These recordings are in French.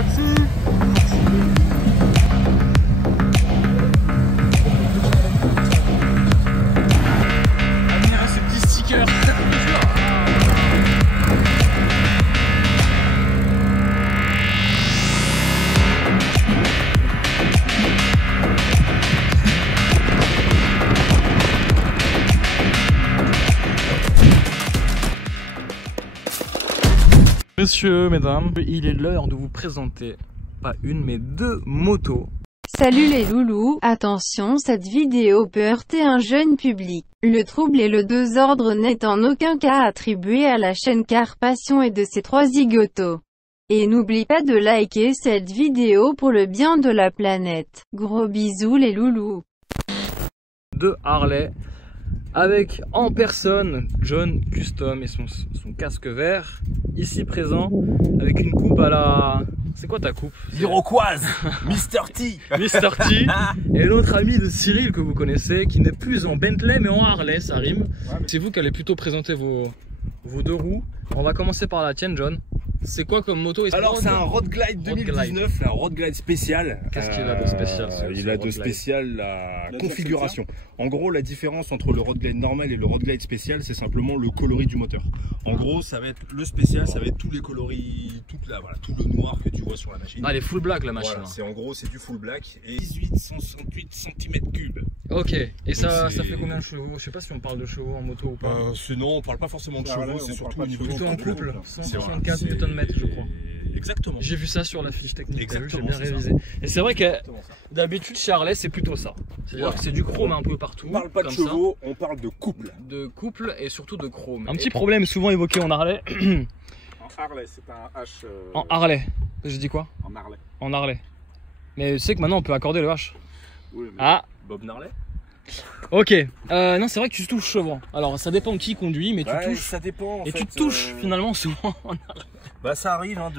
Taxi. Ce petit sticker. Messieurs, mesdames, il est l'heure de vous présenter pas une mais deux motos. Salut les loulous, attention, cette vidéo peut heurter un jeune public. Le trouble et le désordre n'est en aucun cas attribué à la chaîne Car Passion et de ses trois zigotos. Et n'oublie pas de liker cette vidéo pour le bien de la planète. Gros bisous les loulous. De Harley, avec en personne John Custom et son casque vert, ici présent, avec une coupe à la... C'est quoi ta coupe? Iroquoise. Mr. T. Mr. T. Et l'autre ami de Cyril que vous connaissez, qui n'est plus en Bentley mais en Harley, ça rime. C'est vous qui allez plutôt présenter vos deux roues. On va commencer par la tienne, John. C'est quoi comme moto? Alors c'est un Road Glide 2019, c'est un Road Glide spécial. Qu'est-ce qu'il a de spécial Il a de spécial la configuration. En gros, la différence entre le Road Glide normal et le Road Glide spécial, c'est simplement le coloris du moteur. En gros, ça va être le spécial, ça va être tous les coloris, voilà, tout le noir que tu vois sur la machine. Ah, elle est full black la machine. Voilà, en gros, c'est du full black et 1868 cm3. Ok, et ça fait combien de chevaux? Je sais pas si on parle de chevaux en moto ou pas. Sinon, on parle pas forcément de chevaux, c'est surtout au niveau plutôt en couple. couple, 164 Nm, je crois. Exactement. J'ai vu ça sur la fiche technique, j'ai bien révisé. Ça. Et c'est vrai que d'habitude chez Harley c'est plutôt ça. C'est-à-dire que c'est du chrome un peu partout. On parle pas de chevaux, on parle de couple. De couple et surtout de chrome. Un petit problème souvent évoqué en Harley. En Harley, c'est un H. En Harley. J'ai dit quoi? En Harley. En Harley. Mais tu sais que maintenant on peut accorder le H. Oui, mais ah. Bob Narley. Ok. Non, c'est vrai que tu touches souvent. Alors ça dépend qui conduit, mais tu touches. Ça dépend. Et tu touches finalement souvent en Harley. Bah ça arrive hein,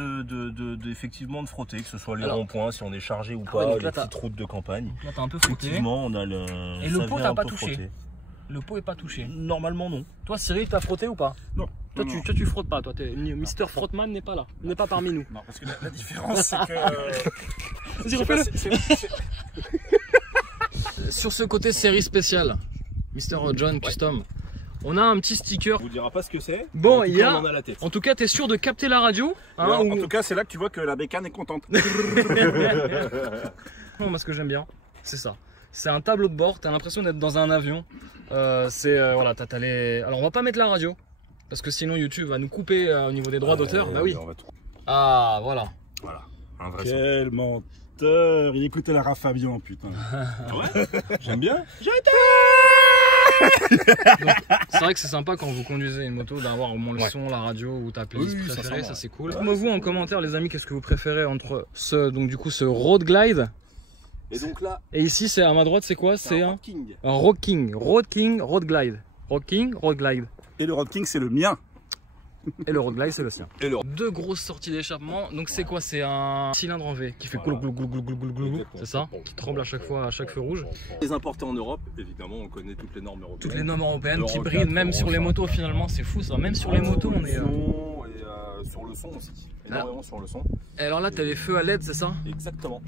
effectivement de frotter, que ce soit les ronds-points, si on est chargé ou pas, les petites routes de campagne. Là t'as un peu frotté. Effectivement, on a le... Et le pot t'as pas touché? Le pot est pas touché? Normalement non. Toi Cyril, t'as frotté ou pas? Non. Toi tu frottes pas, toi Mister Frottman n'est pas là, n'est pas parmi nous. Non, parce que la différence c'est que... Vas-y refais-le. Sur ce côté série spéciale, Mr. John Custom, on a un petit sticker. On vous dira pas ce que c'est. Bon, il y a. On en a la tête. En tout cas, t'es sûr de capter la radio hein, alors, en tout cas, c'est là que tu vois que la bécane est contente. Moi, ce que j'aime bien, c'est ça. C'est un tableau de bord. T'as l'impression d'être dans un avion. Voilà, t'as les. Alors, on va pas mettre la radio parce que sinon YouTube va nous couper au niveau des droits d'auteur. Bah oui. Ah, voilà. Voilà. Un vrai Quel menteur. Il écoutait Lara Fabian, putain. Ah ouais. J'aime bien. C'est vrai que c'est sympa quand vous conduisez une moto d'avoir au moins le son, la radio ou ta playlist préférée, ça c'est cool. Dites-moi vous en commentaire les amis, qu'est-ce que vous préférez entre ce Road Glide et donc là et ici c'est à ma droite, c'est quoi? C'est un Road King. Road Glide. Road Glide. Et le Road King c'est le mien. Et le Road Glide c'est le sien. Et deux grosses sorties d'échappement. Donc c'est quoi? C'est un cylindre en V qui fait glou glou glou glou glou glou glou. C'est ça? Qui tremble à chaque fois, à chaque feu rouge. Les importés en Europe, évidemment, on connaît toutes les normes européennes. Toutes les normes européennes qui brident même sur les motos finalement, c'est fou ça. Même sur les motos on est... sur le son aussi. Énormément sur le son. Et alors là t'as les feux à LED, c'est ça? Exactement.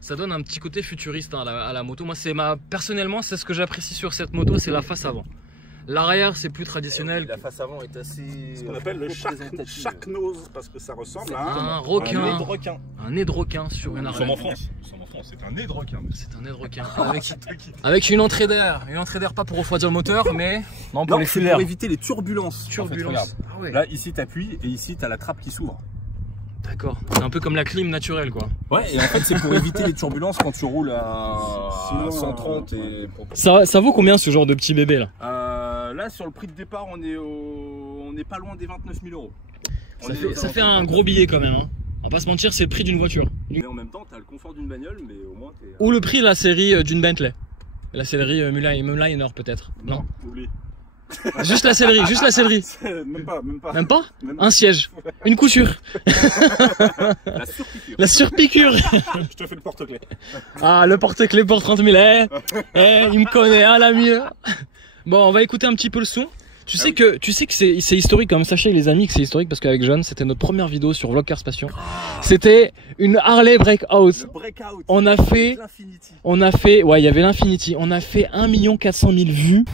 Ça donne un petit côté futuriste hein, à la moto. Moi personnellement c'est ce que j'apprécie sur cette moto, c'est la face avant. L'arrière c'est plus traditionnel. La face avant est assez... Ce qu'on appelle le shark nose parce que ça ressemble à un requin. Un nez de requin. Un nez de requin sur une arête. Nous sommes en France, c'est un nez de requin. C'est un nez de requin. Avec une entrée d'air. Une entrée d'air pas pour refroidir le moteur mais non, pour les flux d'air. Pour éviter les turbulences. En fait, ah ouais. Là ici t'appuies et ici t'as la trappe qui s'ouvre. D'accord, c'est un peu comme la clim naturelle quoi. Ouais, et en fait c'est pour éviter les turbulences quand tu roules à 130 et... Ça vaut combien ce genre de petit bébé là? Là sur le prix de départ on est pas loin des 29 000 €. Ça fait un gros billet quand même hein. On va pas se mentir, c'est le prix d'une voiture. Mais en même temps t'as le confort d'une bagnole mais au moins t'es... Ou le prix de la série d'une Bentley. La série Muliner peut-être. Non, oublie. Juste la sellerie, juste la sellerie. Même pas. Même pas? Un siège, une couture. La surpiqûre. La surpiqûre. Je te fais le porte-clés. Ah, le porte-clés pour 30 000, il me connaît, hein, l'ami. Bon, on va écouter un petit peu le son. Tu sais que c'est historique quand même. Sachez les amis que c'est historique parce qu'avec John, c'était notre première vidéo sur Vlogcars Passion. C'était une Harley Breakout. Breakout. On a fait, ouais, il y avait l'Infinity. On a fait 1 400 000 vues.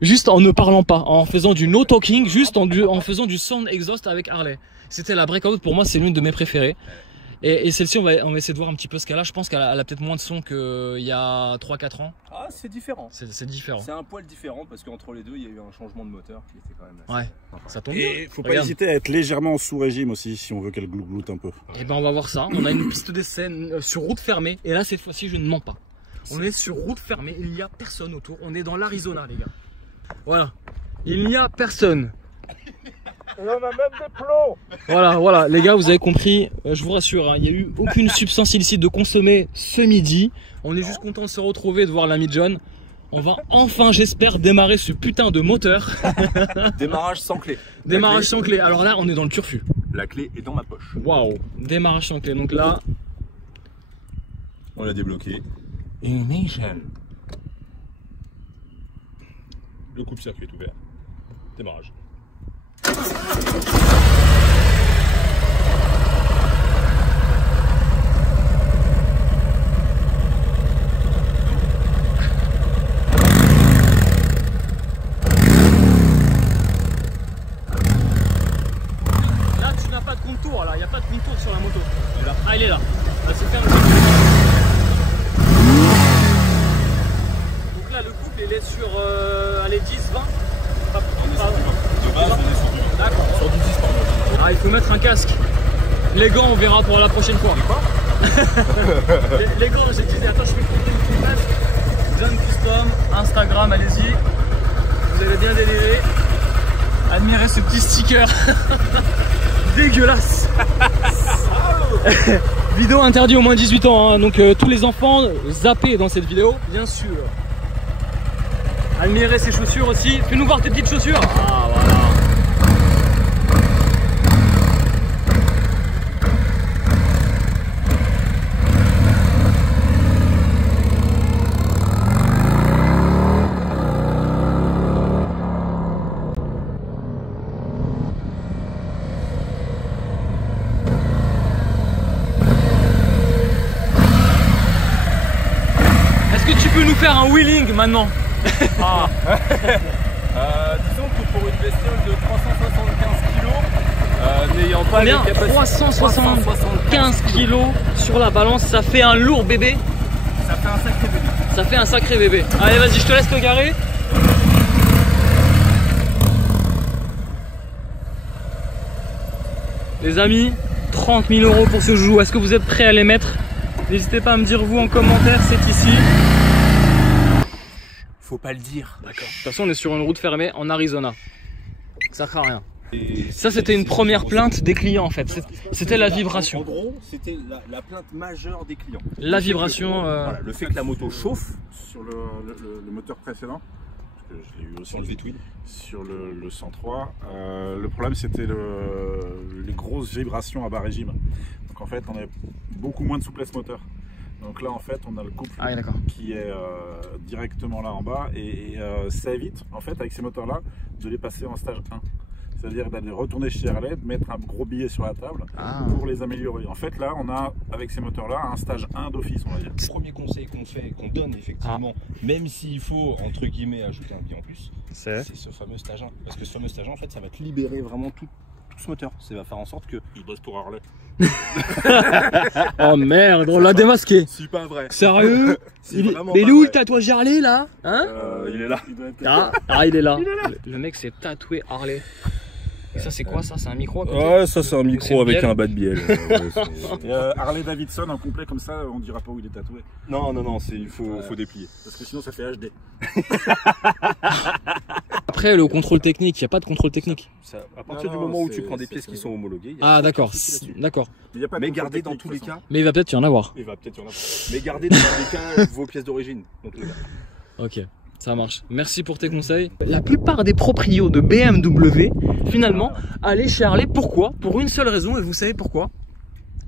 Juste en ne parlant pas, en faisant du no talking, juste en faisant du sound exhaust avec Harley. C'était la Breakout, pour moi c'est l'une de mes préférées. Et celle-ci on va essayer de voir un petit peu ce qu'elle a. Je pense qu'elle a peut-être moins de son qu'il y a 3-4 ans. Ah, c'est différent. C'est différent. C'est un poil différent parce qu'entre les deux il y a eu un changement de moteur qui était quand même assez... Ouais, ça tombe. Et faut pas Regarde. hésiter à être légèrement sous régime aussi si on veut qu'elle gloute un peu. Et ben on va voir ça. On a une piste d'essai sur route fermée. Et là cette fois-ci je ne mens pas. On est sur route fermée, il n'y a personne autour. On est dans l'Arizona les gars. Voilà, il n'y a personne. Et on a même des plots. Voilà, les gars, vous avez compris. Je vous rassure, hein, il n'y a eu aucune substance illicite de consommer ce midi. On est juste content de se retrouver, de voir l'ami John. On va enfin, j'espère, démarrer ce putain de moteur. Démarrage sans clé. Démarrage sans clé. Alors là, on est dans le turfu. La clé est dans ma poche. Waouh, démarrage sans clé. Donc là, on l'a débloqué. Ignition. Le coupe-circuit est ouvert. Démarrage. là tu n'as pas de contour, là, il n'y a pas de contour sur la moto. Il est là. Ah, il est là. Ah, c'est fermé. Donc là, le couple, il est sur allez, 10, 20. De base, on est sur du 20. D'accord. Sur du 10 pardon. Ah, il faut mettre un casque. Les gants, on verra pour la prochaine fois. les gants, j'ai dit, attends, je fais le petit match. John Custom, Instagram, allez-y. Vous allez bien délirer. Admirez ce petit sticker. Dégueulasse. Vidéo interdite au moins 18 ans, hein. Donc tous les enfants zappés dans cette vidéo, bien sûr. Admirez ses chaussures aussi. Fais-nous voir tes petites chaussures. Ah, voilà. Est-ce que tu peux nous faire un wheeling maintenant? Ah. Disons que pour une bestiole de 375 kg, n'ayant pas Combien? les capacités 375 kg sur la balance, ça fait un lourd bébé. ça fait un sacré bébé. Ça fait un sacré bébé. Allez, vas-y, je te laisse te garer. Les amis, 30 000 € pour ce joujou. Est-ce que vous êtes prêts à les mettre? N'hésitez pas à me dire vous en commentaire, c'est ici. Faut pas le dire. D'accord. De toute façon, on est sur une route fermée en Arizona. Ça craint rien. Et Ça, c'était une première plainte des clients en fait. C'était la vibration. En gros, c'était la plainte majeure des clients. La vibration. Voilà, le fait que la moto chauffe. Sur le moteur précédent, parce que je l'ai eu aussi Sur le V-Twin. sur le 103, le problème c'était les grosses vibrations à bas régime. Donc en fait on a beaucoup moins de souplesse moteur. Donc là en fait on a le couple Ah oui, d'accord. qui est directement là en bas et ça évite en fait avec ces moteurs là de les passer en stage 1. C'est-à-dire d'aller retourner chez Harley, de mettre un gros billet sur la table pour les améliorer. En fait là on a avec ces moteurs là un stage 1 d'office on va dire. Le premier conseil qu'on fait, qu'on donne effectivement, même s'il faut entre guillemets ajouter un billet en plus, c'est ce fameux stage 1. Parce que ce fameux stage 1 en fait ça va te libérer vraiment tout ce moteur. Ça va faire en sorte que Je bosse pour Harley. Oh merde, on l'a démasqué. c'est pas vrai. Sérieux? C'est Mais vraiment il est pas où vrai. le tatouage Harley là? Hein? Il est là. Il doit être Il est là. Le mec s'est tatoué Harley. Et ça c'est quoi ça? C'est un micro à côté? Ouais, ça c'est un C'est micro une avec bielle. un bas de bielle. Et, Harley Davidson en complet comme ça, on dira pas où il est tatoué. Non, il faut déplier. Parce que sinon ça fait HD. Après le contrôle technique, il n'y a pas de contrôle technique. Ça, à partir Non, du moment où c'est- tu prends des c'est- pièces qui c'est- sont homologuées, il y a Ah aucun d'accord, souci là-dessus. d'accord. Il y a pas de Mais contrôle gardez dans technique, tous de les toute façon. cas. Mais il va peut-être y en avoir. Il va peut-être y en avoir. Mais gardez dans tous les cas vos pièces d'origine. Donc, les gars. Ok, ça marche. Merci pour tes conseils. La plupart des proprios de BMW, finalement, allaient chez Harley. Pourquoi? Pour une seule raison, et vous savez pourquoi?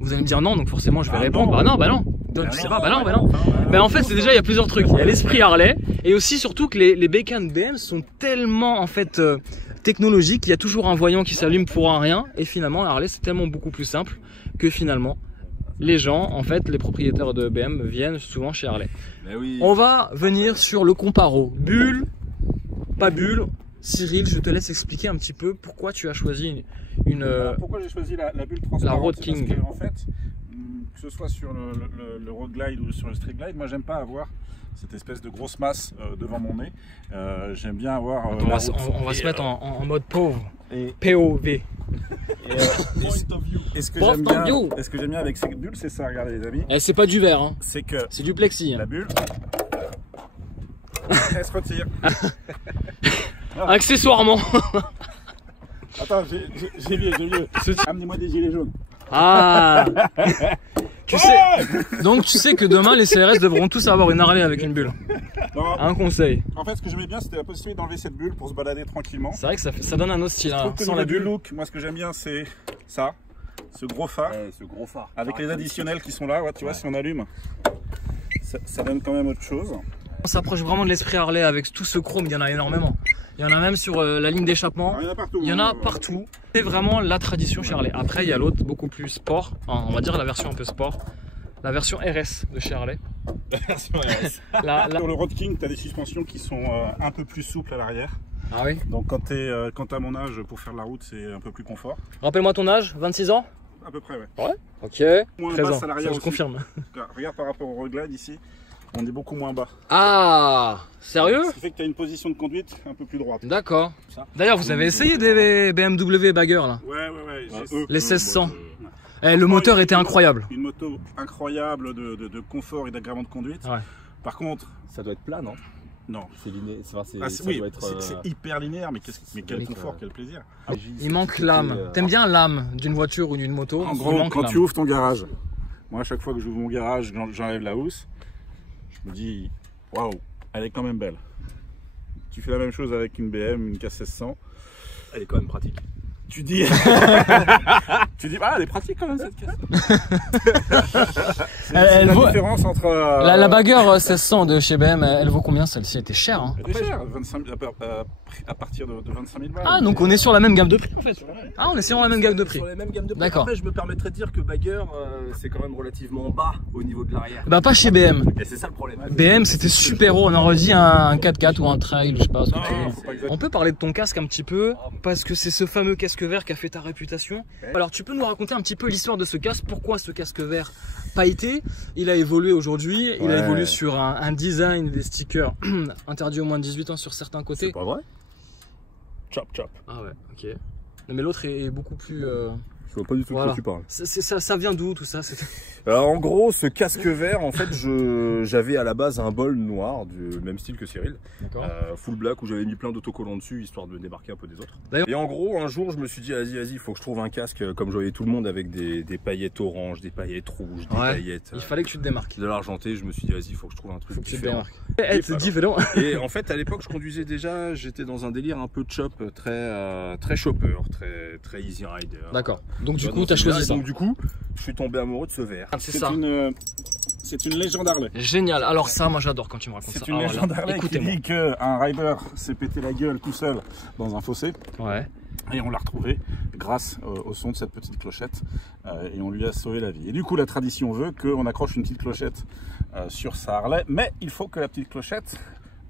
Vous allez me dire non, donc forcément je vais répondre. non. Bah non. Donc tu sais pas, bah non. Mais en fait, c'est déjà, il y a plusieurs trucs. Il y a l'esprit Harley et aussi surtout que les bécanes BM sont tellement en fait technologiques. Il y a toujours un voyant qui s'allume pour un rien. Et finalement, Harley, c'est tellement beaucoup plus simple que finalement, les gens, en fait, les propriétaires de BM viennent souvent chez Harley. Oui. On va venir sur le comparo. Bulle, pas bulle. Cyril, je te laisse expliquer un petit peu pourquoi tu as choisi pourquoi j'ai choisi la bulle transparente. La Road King. Parce que, en fait, que ce soit sur le Road Glide ou sur le Street Glide, moi j'aime pas avoir cette espèce de grosse masse devant mon nez. J'aime bien avoir. On va se mettre en mode pauvre. POV. Et ce que j'aime bien avec cette bulle, c'est ça, regardez les amis. C'est pas du verre, hein. C'est du plexi. La bulle, elle se retire. Accessoirement. Attends, j'ai mieux. Amenez-moi des gilets jaunes. Ah. Donc tu sais que demain les CRS devront tous avoir une Harley avec une bulle. Non, un conseil. En fait, ce que j'aimais bien, c'était la possibilité d'enlever cette bulle pour se balader tranquillement. C'est vrai que ça donne un autre style. Hein, sans la bulle. Look, moi ce que j'aime bien, c'est ça, ce gros phare, avec les additionnels qui sont là. Ouais, tu vois, si on allume, ça donne quand même autre chose. On s'approche vraiment de l'esprit Harley avec tout ce chrome. Il y en a énormément. Il y en a même sur la ligne d'échappement. Il y en a partout. Il y en a partout. C'est vraiment la tradition chez Harley. Après, il y a l'autre beaucoup plus sport. Enfin, on va dire la version un peu sport. La version RS de chez Harley. La version RS. Sur le Road King, tu as des suspensions qui sont un peu plus souples à l'arrière. Ah oui. Donc quand tu as mon âge, pour faire la route, c'est un peu plus confort. Rappelle-moi ton âge, 26 ans? À peu près, ouais. Ouais. Ok. Moins présent. basse à l'arrière, je confirme. Regarde par rapport au Road Glide ici. On est beaucoup moins bas. Ah, sérieux? Ce qui fait que tu as une position de conduite un peu plus droite. D'accord. D'ailleurs, vous avez essayé des BMW Bagger là? Ouais. Les 1600. Le moteur était incroyable. Une moto incroyable de confort et d'agrément de conduite. Ouais. Par contre, ça doit être plat, non? Non. C'est linéaire. C'est hyper linéaire, mais quel confort, quel plaisir. Il manque l'âme. T'aimes bien l'âme d'une voiture ou d'une moto? En gros, quand tu ouvres ton garage, moi à chaque fois que j'ouvre mon garage, j'enlève la housse. Je me dis, waouh, elle est quand même belle. Tu fais la même chose avec une BM, une K1600. Elle est quand même pratique. Tu dis, elle est pratique quand même cette caisse. Elle la vaut... différence entre la Bagger 1600 de chez BM, elle vaut combien celle-ci? Elle était chère. Hein. Elle était chère, à partir de 25 000 balles. Ah, donc on est sur la même gamme de prix en fait. Ah, on est sur la même gamme de prix. Sur les mêmes gammes de prix. D'accord. Après, je me permettrais de dire que Bagger, c'est quand même relativement bas au niveau de l'arrière. Bah, pas chez BM. Et c'est ça le problème. BM, c'était super haut. On aurait dit un 4x4 ou un trail, je sais pas ce que tu veux. On peut parler de ton casque un petit peu, parce que c'est ce fameux casque vert qui a fait ta réputation. Alors, tu peux nous raconter un petit peu l'histoire de ce casque? Pourquoi ce casque vert pailleté? Il a évolué aujourd'hui. Il a évolué sur un design des stickers interdits au moins de 18 ans sur certains côtés. C'est pas vrai? Chop. Ah ouais, ok. Non, mais l'autre est beaucoup plus... Je vois pas du tout de quoi tu parles. Ça vient d'où tout ça? Alors, en gros, ce casque vert, en fait, j'avais à la base un bol noir du même style que Cyril, full black, où j'avais mis plein d'autocollants dessus, histoire de démarquer un peu des autres. Et en gros, un jour, je me suis dit, vas-y, il faut que je trouve un casque comme je voyais tout le monde, avec des paillettes oranges, des paillettes rouges, des paillettes... Il fallait que tu te démarques. De l'argenté, je me suis dit, vas-y, il faut que je trouve un truc différent. C'est différent. Et en fait, à l'époque, je conduisais déjà, j'étais dans un délire un peu chop, très chopper, très easy rider. D'accord. Donc du coup, tu as choisi ça. Donc du coup, je suis tombé amoureux de ce verre. C'est ça. C'est une légende Harley. Génial. Alors ça, moi j'adore quand tu me racontes ça. C'est une légende Harley qui dit qu'un rider s'est pété la gueule tout seul dans un fossé. Ouais. Et on l'a retrouvé grâce au son de cette petite clochette et on lui a sauvé la vie. Et du coup, la tradition veut qu'on accroche une petite clochette sur sa Harley, mais il faut que la petite clochette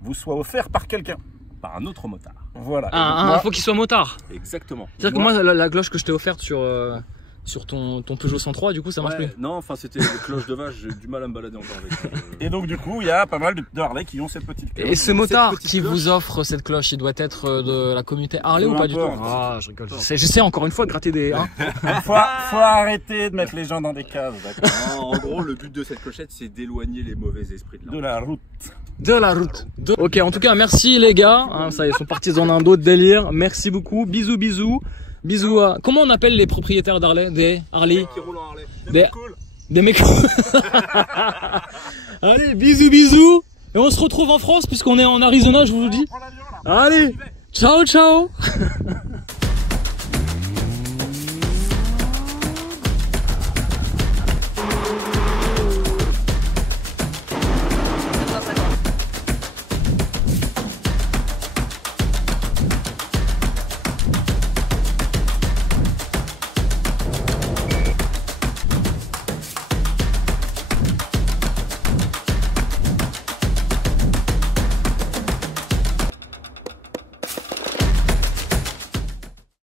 vous soit offerte par quelqu'un. Par un autre motard. Voilà. Il faut qu'il soit motard. Exactement. C'est-à-dire que moi, la cloche que je t'ai offerte sur ton Peugeot 103, du coup, ça marche plus. Non, enfin, c'était une cloche de vache, j'ai du mal à me balader encore avec. Et donc, du coup, il y a pas mal de Harley qui ont cette petite cloche. Et ce motard qui vous offre cette cloche, il doit être de la communauté Harley ou pas du tout? Ah, je rigole. J'essaie encore une fois de gratter des... faut arrêter de mettre les gens dans des cases, d'accord? En gros, le but de cette clochette, c'est d'éloigner les mauvais esprits de la route. De la route. Ok, en tout cas, merci les gars. Ça y est, ils sont partis dans un autre délire. Merci beaucoup. Bisous, bisous. Bisous à... Comment on appelle les propriétaires d'Harley? Des Harley? Qui roulent en Harley. Des mecs cool. Allez, bisous, bisous. Et on se retrouve en France puisqu'on est en Arizona, je vous le dis. Allez, ciao, ciao.